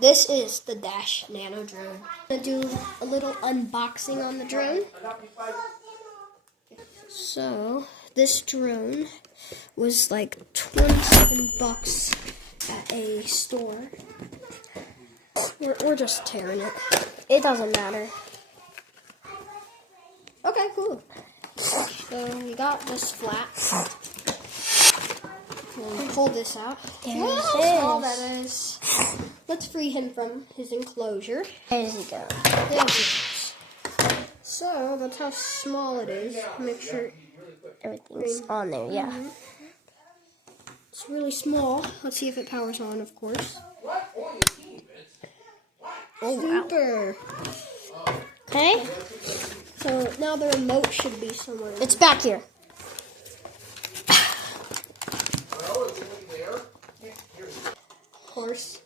This is the Dash Nano drone. I'm going to do a little unboxing on the drone. So, this drone was like $27 at a store. We're just tearing it. It doesn't matter. Okay, cool. So, we got this flat. We'll pull this out. Look how small that is. Let's free him from his enclosure. There he goes. There he goes. So, that's how small it is. Make sure Everything's on there, yeah. Mm-hmm. It's really small. Let's see if it powers on, of course. Oh, super. Wow. Okay. So, now the remote should be somewhere. It's back here. Of course.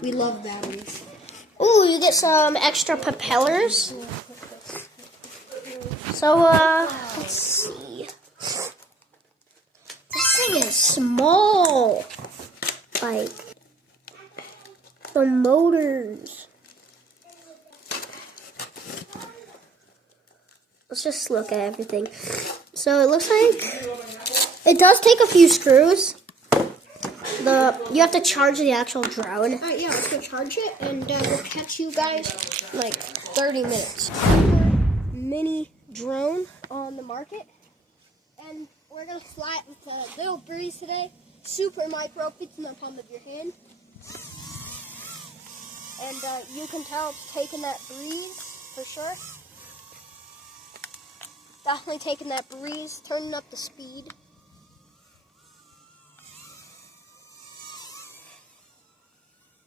We love batteries. Ooh, you get some extra propellers. So, let's see. This thing is small. Like, the motors. Let's just look at everything. So, it looks like it does take a few screws. You have to charge the actual drone. Alright, yeah, let's go charge it, and we'll catch you guys in like 30 minutes. Mini drone on the market, and we're gonna fly it with a little breeze today. Super micro, fits in the palm of your hand, and you can tell it's taking that breeze for sure. Definitely taking that breeze, turning up the speed.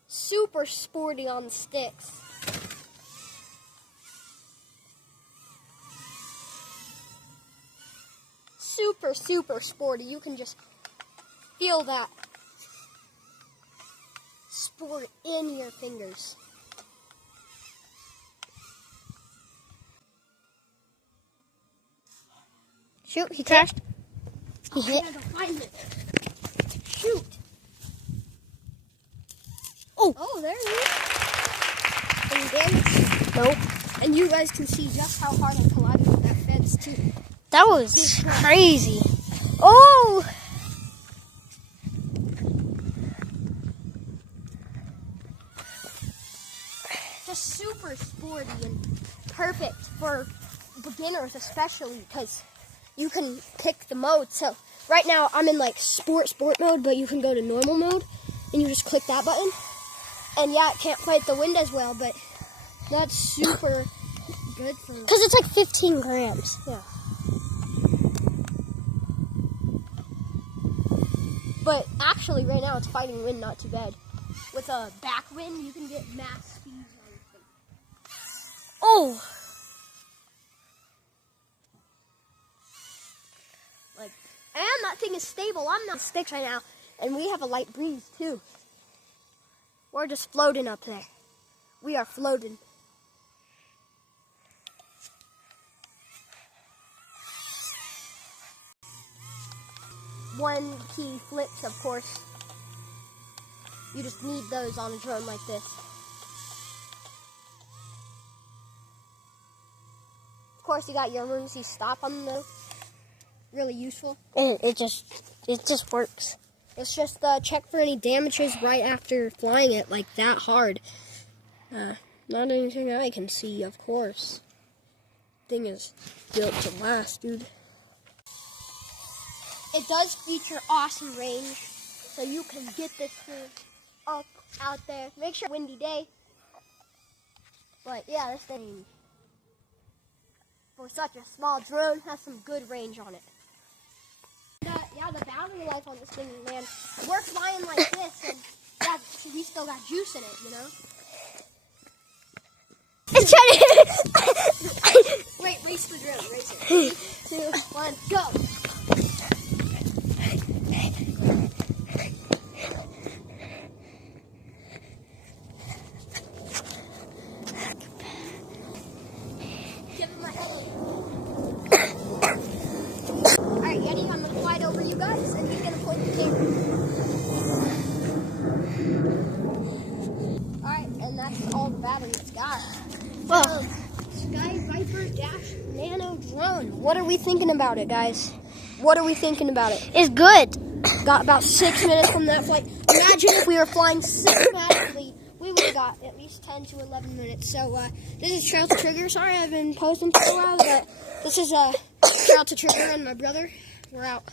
Super sporty on the sticks. Super, super sporty. You can just feel that sport in your fingers. Shoot, he crashed. He hit. I gotta find it. Shoot. Oh, there he is. Any damage? Nope. And you guys can see just how hard I collided with that fence, too. That was crazy. Oh! Just super sporty and perfect for beginners especially, because you can pick the mode. So right now I'm in like sport mode, but you can go to normal mode and you just click that button. And yeah, it can't fight the wind as well, but that's super good for... Because it's like 15 grams. Yeah. But actually, right now, it's fighting wind not too bad. With a back wind, you can get max speeds on your thing. Oh! Like, and that thing is stable. I'm not sticks right now. And we have a light breeze, too. We're just floating up there. We are floating. One key flips, of course. You just need those on a drone like this. Of course, you got your emergency stop on the really useful. And it just works. It's just check for any damages right after flying it like that hard. Not anything I can see, of course. Thing is built to last, dude. It does feature awesome range, so you can get this thing up out there. Make sure windy day. But yeah, this thing, for such a small drone, has some good range on it. Yeah, the battery life on this thing, man. We're flying like this, and yeah, we still got juice in it, you know? It's trying to... Wait, race the drone, race it. 3, 2, 1, go! Give him my head. Alright, Yeti, I'm going to fly it over you guys, and he's going to point the camera. Alright. battery it's got. Well, Sky Viper Dash Nano drone. What are we thinking about it, guys? What are we thinking about it? it's good. Got about 6 minutes from that flight. Imagine if we were flying systematically, we would have got at least 10 to 11 minutes. So this is Trail to Trigger. Sorry I've been posting for a while, but this is Trail to Trigger and my brother. We're out.